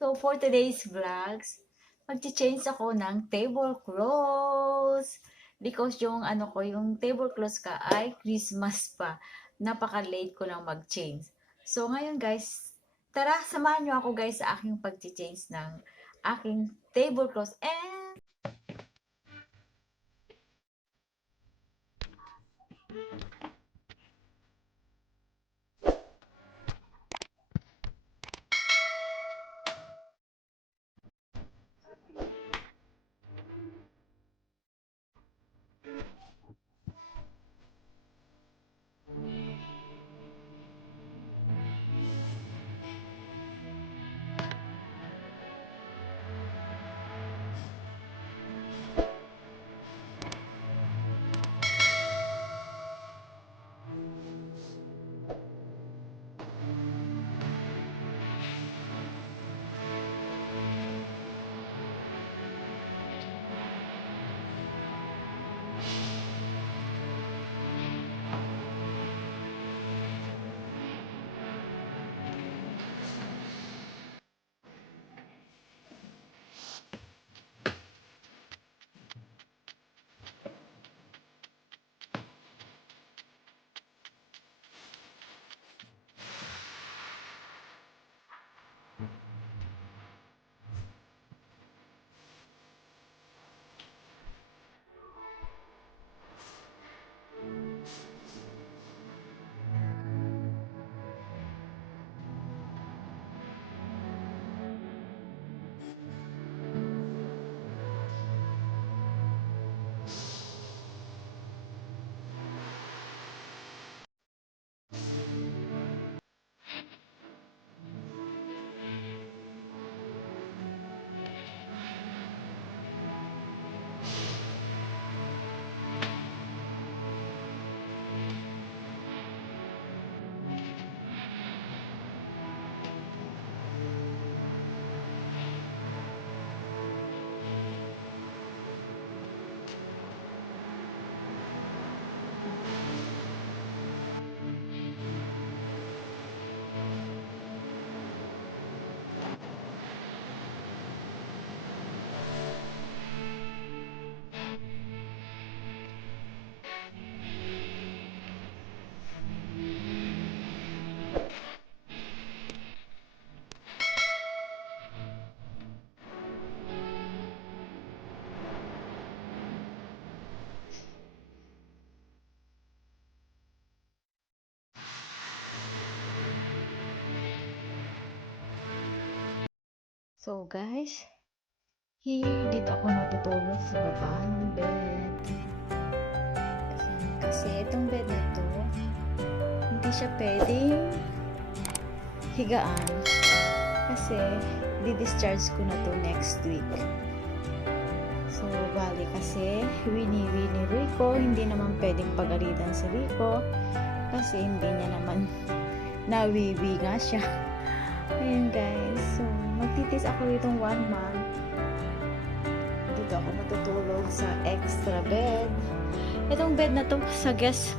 So, for today's vlogs, mag-change ako ng tablecloths. Because yung yung tablecloths ka ay Christmas pa. Napaka-late ko lang mag-change. So, ngayon guys, tara, samahan nyo ako guys sa aking pag-change ng aking tablecloths. And so guys, here, dito ako natutulog sa baba ng bed. Kasi itong bed na to, hindi siya pwedeng higaan. Kasi, di-discharge ko na to next week. So, bali kasi, wini-wini Rico, hindi naman pwedeng pagalitan si Rico. Kasi, hindi niya naman nawiwi nga siya. Ayun guys, so, magtitis ako itong 1 month. Dito ako matutulog sa extra bed. Itong bed na to, sa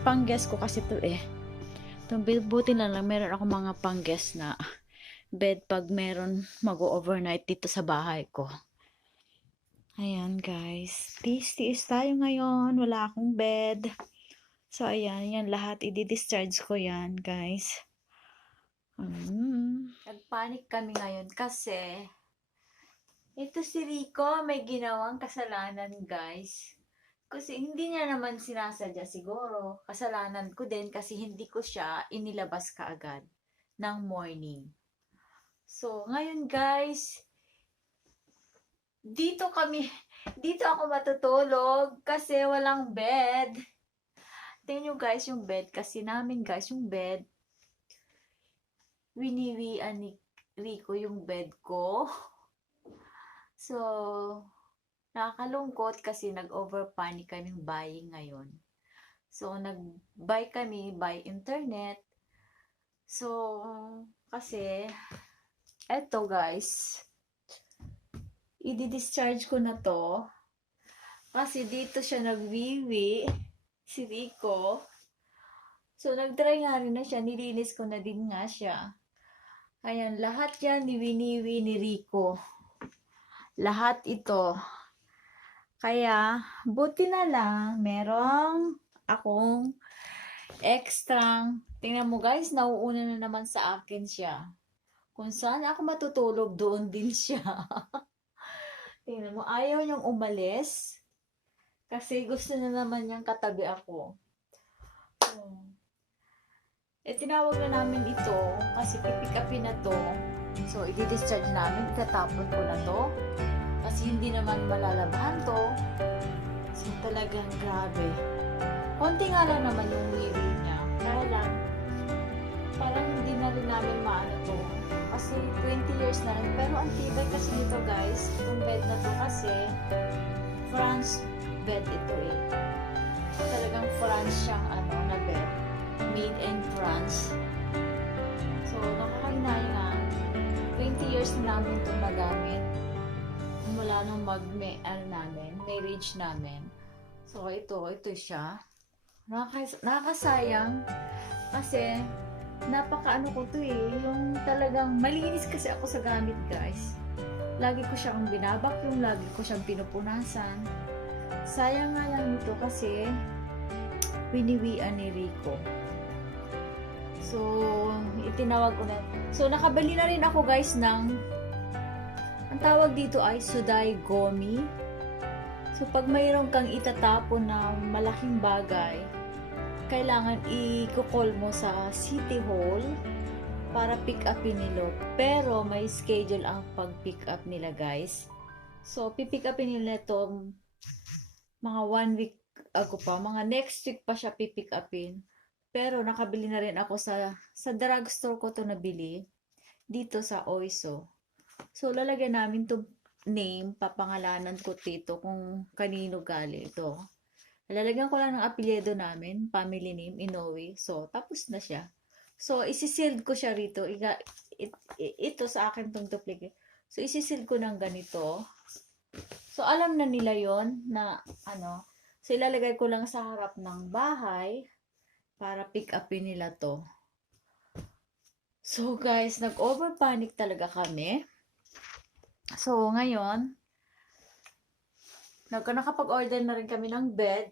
pang-guest ko kasi to eh. Itong bed, buti na lang, meron ako mga pang-guest na bed pag meron mag-overnight dito sa bahay ko. Ayan guys, tiis tayo ngayon, wala akong bed. So ayan, yan lahat i-discharge ko yan guys. Nagpanik kami ngayon kasi ito si Rico may ginawang kasalanan guys. Kasi hindi niya naman sinasadya siguro. Kasalanan ko din kasi hindi ko siya inilabas kaagad ng morning. So, ngayon guys, dito ako matutulog kasi walang bed. Tingnan nyo guys yung bed kasi namin guys, yung bed, winiwian ni Rico yung bed ko. So, nakakalungkot kasi nag-over-panic kaming buying ngayon. So, nag-buy kami by internet. So, kasi, eto guys, i-discharge ko na to. Kasi dito siya nagwiwi, si Rico. So, nag-dry nga rin na siya. Nilinis ko na din nga siya. Ayan, lahat yan ni Winiwi ni Rico. Lahat ito. Kaya, buti na lang, merong akong extrang. Tingnan mo guys, nauuna na naman sa akin siya. Kung saan ako matutulog, doon din siya. Tingnan mo, ayaw niyang umalis. Kasi gusto na naman niyang katabi ako. Tinawag na namin ito kasi pipick upin na to. So, i-discharge namin. Itatapon ko na to. Kasi hindi naman malalabhan to. So, talagang grabe. Konti nga lang naman yung ngiri niya. Kaya lang, parang hindi na rin namin maano to. Kasi 20 years na rin. Pero ang tibay kasi dito guys. Itong bed na to kasi France bed ito eh. Talagang France siyang na bed. Made in France. So, nakakahinay nga. 20 years na namin ito nagamit. Mula nung marriage namin. So, ito siya. Nakakasayang. Kasi, napakaano ko to eh. Yung talagang malinis kasi ako sa gamit guys. Lagi ko siyang binabakyum, lagi ko siyang pinupunasan. Sayang nga lang ito kasi winiwian ni Rico. So, itinawag ko na. So, nakabili na rin ako guys ng ang tawag dito ay Suday Gomi. So, pag mayroon kang itatapon na malaking bagay, kailangan i-call mo sa City Hall para pick upin nila. Pero, may schedule ang pag-pick up nila guys. So, pipick upin nila ito mga 1 week ago pa. Mga next week pa siya pipick upin. Pero nakabili na rin ako sa drugstore ko to nabili dito sa Oiso. So lalagyan namin to name, papangalanan ko dito kung kanino galing ito. Lalagyan ko lang ng apelyido namin, family name, Inoue. So tapos na siya. So isisealed ko siya rito. Ito sa akin tong duplicate. So isisealed ko ng ganito. So alam na nila yon na So ilalagay ko lang sa harap ng bahay para pick upin nila to. So guys, nag-over panic talaga kami. So ngayon, nakapag-order na rin kami ng bed.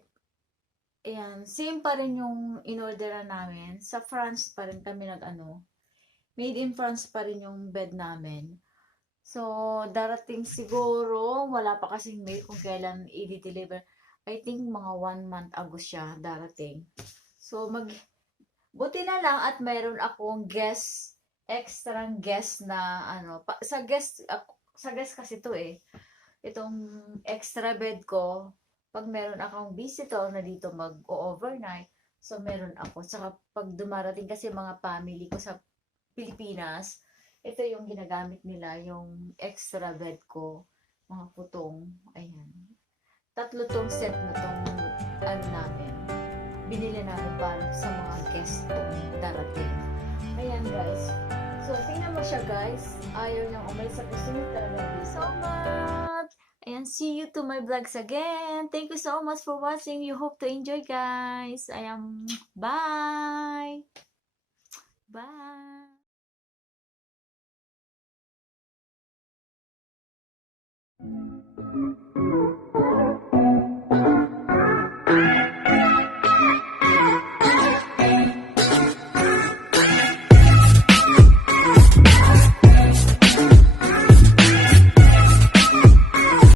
Ayan, same pa rin yung in-orderan namin. Sa France pa rin kami made in France pa rin yung bed namin. So, darating siguro, wala pa kasing mail kung kailan i-deliver. I think mga 1 month ago siya darating. So, buti na lang at mayroon akong extra guest na sa guest kasi to eh. Itong extra bed ko, pag meron akong visitor na dito mag-overnight, so meron ako. Saka pag dumarating kasi mga family ko sa Pilipinas, ito yung ginagamit nila, yung extra bed ko, mga putong, ayan. 3 tong set na tong namin. Binili namin para sa mga guest darating. Ayan guys. So, tingnan mo siya guys. Ayaw niyang umalis sa gusto niya talaga. Thank you so much. Ayan, see you to my vlogs again. Thank you so much for watching. You hope to enjoy guys. Ayan, bye. Bye.